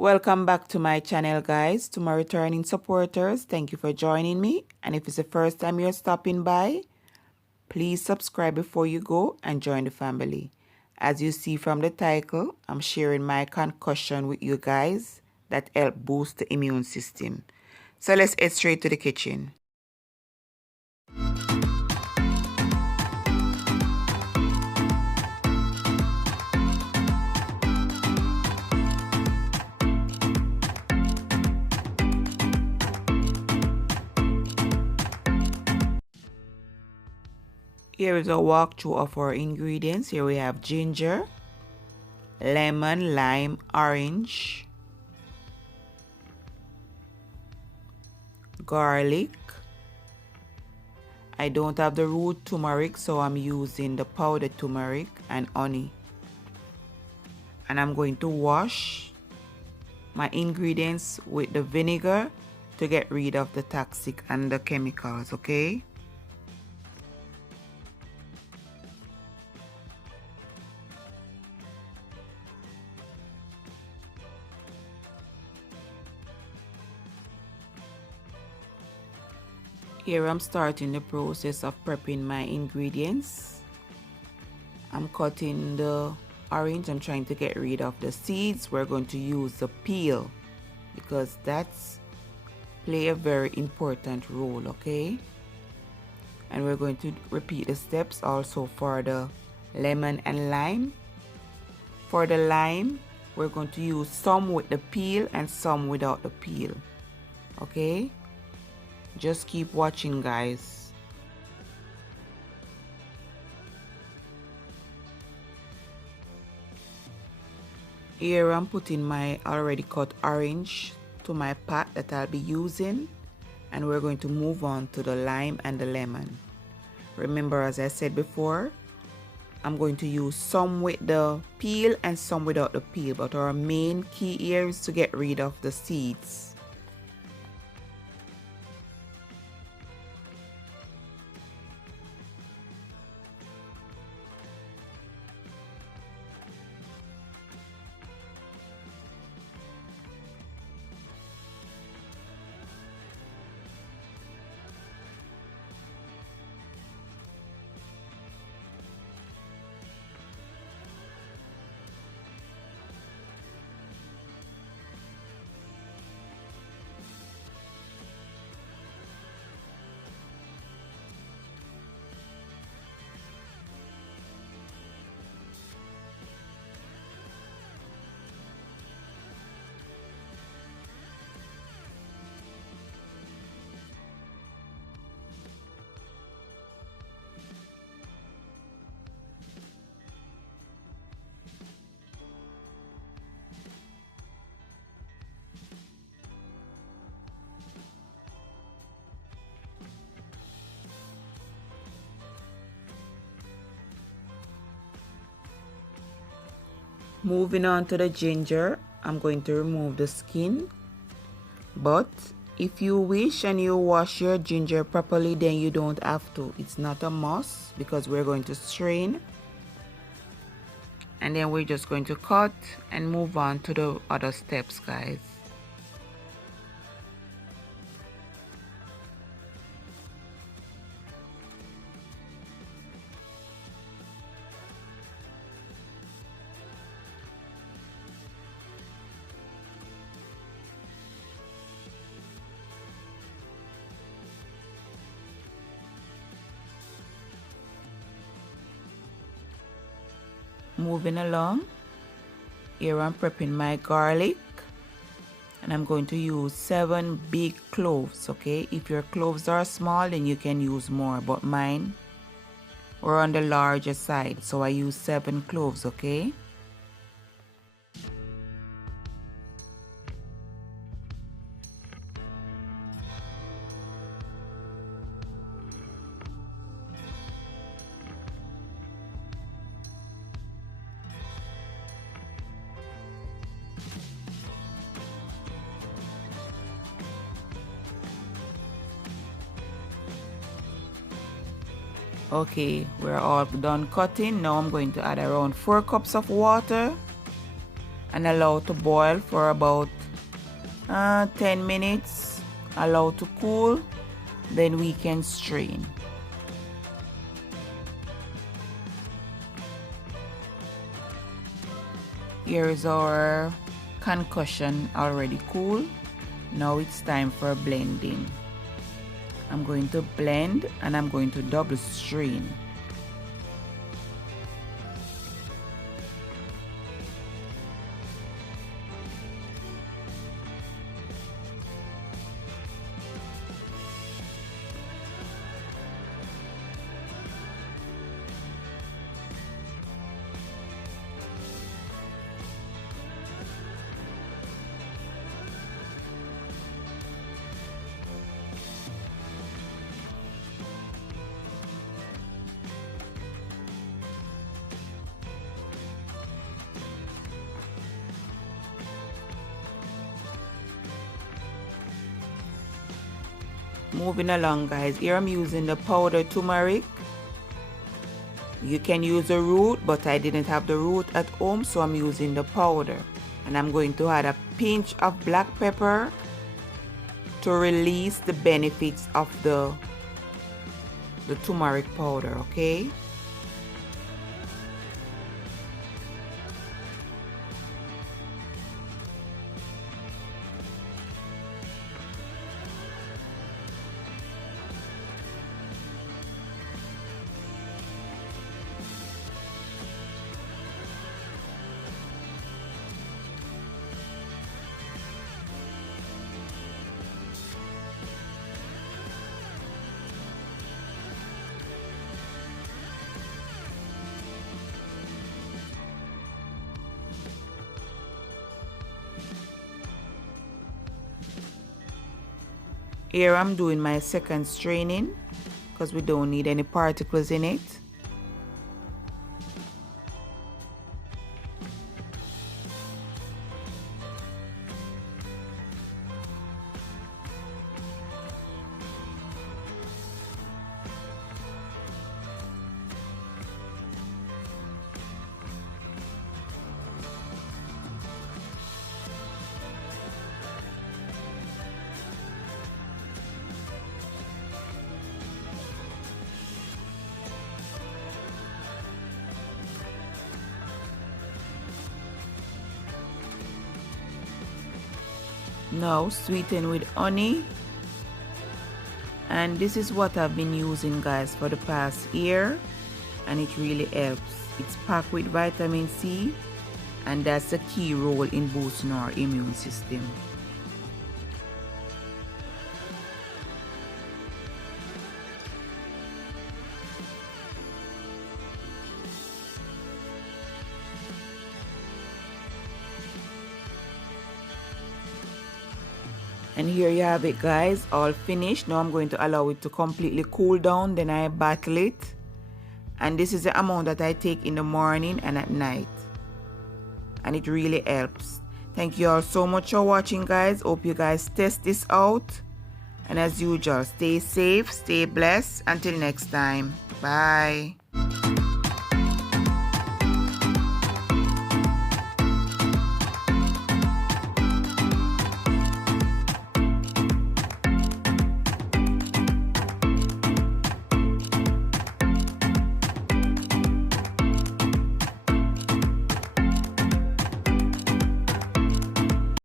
Welcome back to my channel, guys. To my returning supporters, thank you for joining me. And if it's the first time you're stopping by, please subscribe before you go and join the family. As you see from the title, I'm sharing my concussion with you guys that help boost the immune system. So let's head straight to the kitchen. Here is a walkthrough of our ingredients. Here we have ginger, lemon, lime, orange, garlic. I don't have the root turmeric, so I'm using the powdered turmeric and honey. And I'm going to wash my ingredients with the vinegar to get rid of the toxic and the chemicals, okay? Here I'm starting the process of prepping my ingredients. I'm cutting the orange. I'm trying to get rid of the seeds. We're going to use the peel because that's play a very important role, okay? And we're going to repeat the steps also for the lemon and lime. For the lime, we're going to use some with the peel and some without the peel, okay? Just keep watching, guys. Here I'm putting my already cut orange to my pot that I'll be using, and we're going to move on to the lime and the lemon. Remember, as I said before, I'm going to use some with the peel and some without the peel, but our main key here is to get rid of the seeds. Moving on to the ginger, I'm going to remove the skin, but if you wish and you wash your ginger properly, then you don't have to. It's not a must because we're going to strain, and then we're just going to cut and move on to the other steps, guys. Moving along, here I'm prepping my garlic, and I'm going to use 7 big cloves, okay? If your cloves are small, then you can use more, but mine were on the larger side, so I use 7 cloves, okay? Okay, we're all done cutting. Now I'm going to add around 4 cups of water and allow to boil for about 10 minutes. Allow to cool, then we can strain. Here is our concoction already cool. Now it's time for blending. I'm going to blend and I'm going to double strain. Moving along, guys, here I'm using the powdered turmeric. You can use the root, but I didn't have the root at home, so I'm using the powder. And I'm going to add a pinch of black pepper to release the benefits of the turmeric powder, okay? Here I'm doing my second straining because we don't need any particles in it. Now sweeten with honey, and this is what I've been using, guys, for the past year, and it really helps. It's packed with vitamin C, and that's a key role in boosting our immune system. And here you have it, guys, all finished. Now I'm going to allow it to completely cool down, then I bottle it. And this is the amount that I take in the morning and at night, and it really helps. Thank you all so much for watching, guys. Hope you guys test this out, and as usual, stay safe, stay blessed. Until next time, bye.